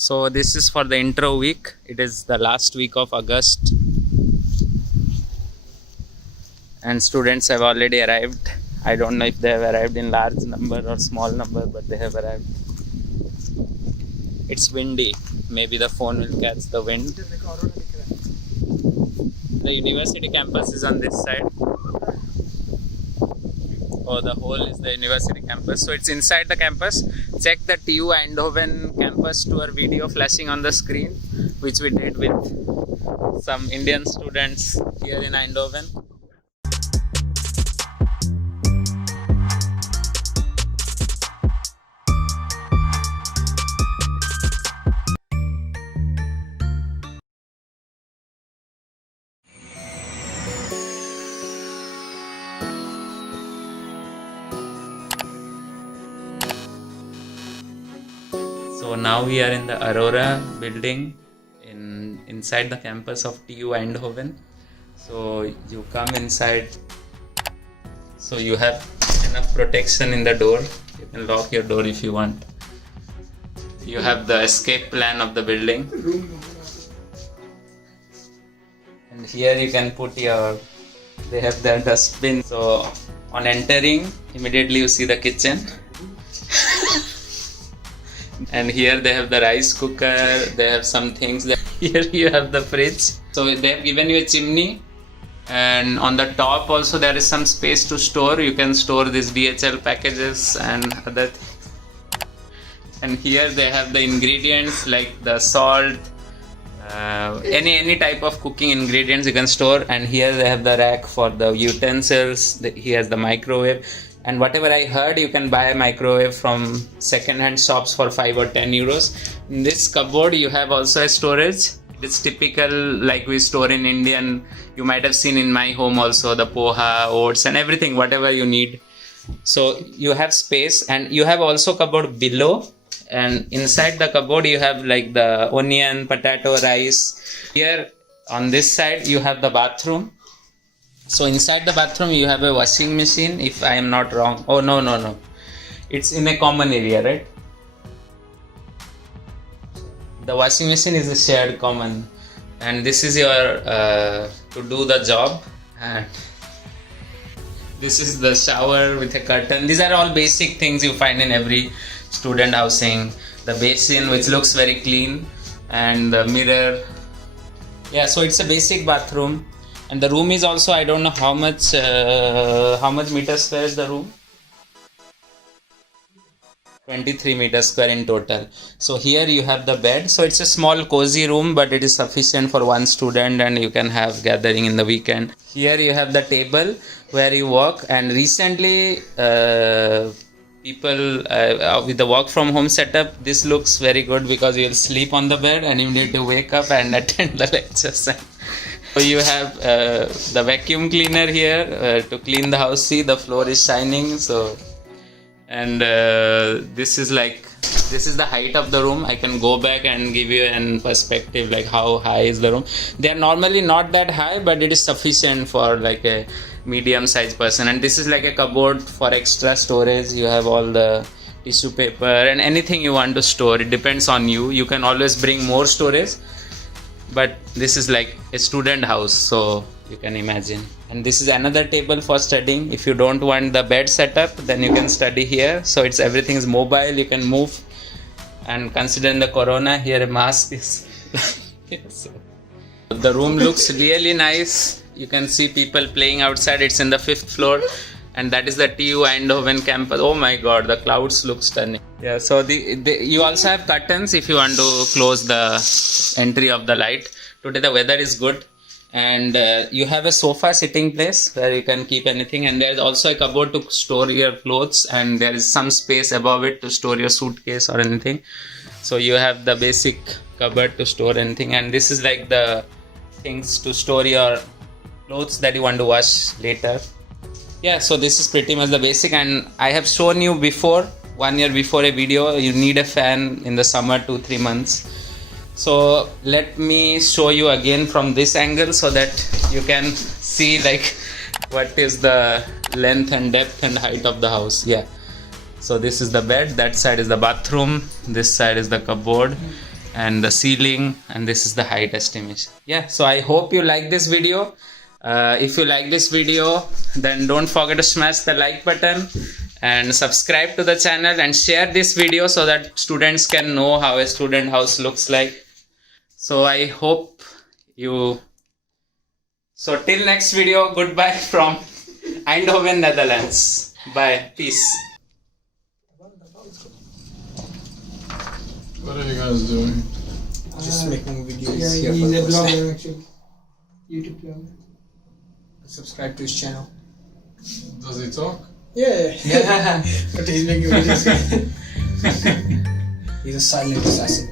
So this is for the intro week. It is the last week of August and students have already arrived. I don't know if they have arrived in large number or small number, but they have arrived. It's windy. Maybe the phone will catch the wind. The university campus is on this side. Oh, the whole is the university campus. So it's inside the campus. Check the TU Eindhoven campus tour video flashing on the screen, which we did with some Indian students here in Eindhoven. So now we are in the Aurora building inside the campus of TU Eindhoven. So you come inside. So you have enough protection in the door. You can lock your door if you want. You have the escape plan of the building. And here you can put they have their dustbin. So on entering, immediately you see the kitchen. And here they have the rice cooker, they have some things. Here you have the fridge. So they have given you a chimney, and on the top also there is some space to store. You can store these DHL packages and other things. And here they have the ingredients like the salt, any type of cooking ingredients you can store. And here they have the rack for the utensils. He has the microwave. And whatever I heard, you can buy a microwave from second-hand shops for 5 or 10 euros. In this cupboard, you have also a storage. It's typical like we store in Indian. You might have seen in my home also the poha, oats and everything, whatever you need. So you have space, and you have also cupboard below. And inside the cupboard, you have like the onion, potato, rice. Here on this side, you have the bathroom. So inside the bathroom you have a washing machine, if I am not wrong. Oh no. It's in a common area, right? The washing machine is a shared common. And this is your to do the job. And this is the shower with a curtain. These are all basic things you find in every student housing. The basin, which looks very clean, and the mirror. Yeah, so it's a basic bathroom. And the room is also, I don't know how much meters square is the room? 23 meters square in total. So here you have the bed. So it's a small cozy room, but it is sufficient for one student, and you can have gathering in the weekend. Here you have the table where you work. And recently people with the work from home setup, this looks very good because you'll sleep on the bed and you need to wake up and attend the lectures. So you have the vacuum cleaner here to clean the house. See, the floor is shining. So, and this is the height of the room. I can go back and give you an perspective like how high is the room. They are normally not that high, but it is sufficient for like a medium sized person. And this is like a cupboard for extra storage. You have all the tissue paper and anything you want to store. It depends on you. You can always bring more storage. But this is like a student house, so you can imagine. And this is another table for studying. If you don't want the bed setup, then you can study here. So everything is mobile, you can move. And considering the corona, here a mask is so the room looks really nice. You can see people playing outside. It's in the 5th floor. And that is the TU Eindhoven campus. Oh my god, the clouds look stunning. Yeah, so you also have curtains if you want to close the entry of the light. Today the weather is good. And you have a sofa sitting place where you can keep anything. And there is also a cupboard to store your clothes. And there is some space above it to store your suitcase or anything. So you have the basic cupboard to store anything. And this is like the things to store your clothes that you want to wash later. Yeah, so this is pretty much the basic. And I have shown you before, 1 year before a video, you need a fan in the summer 2-3 months. So let me show you again from this angle so that you can see like what is the length and depth and height of the house. Yeah, so this is the bed, that side is the bathroom, this side is the cupboard, and the ceiling, and this is the height estimation. Yeah, so I hope you like this video. If you like this video, then don't forget to smash the like button and subscribe to the channel and share this video so that students can know how a student house looks like. So I hope you... So till next video, goodbye from Eindhoven, Netherlands. Bye. Peace. What are you guys doing? Just making videos Yeah, here he's for a the first time. blogger actually. YouTube blogger. Subscribe to his channel. Does he talk? Yeah. But he's making videos. He's a silent assassin.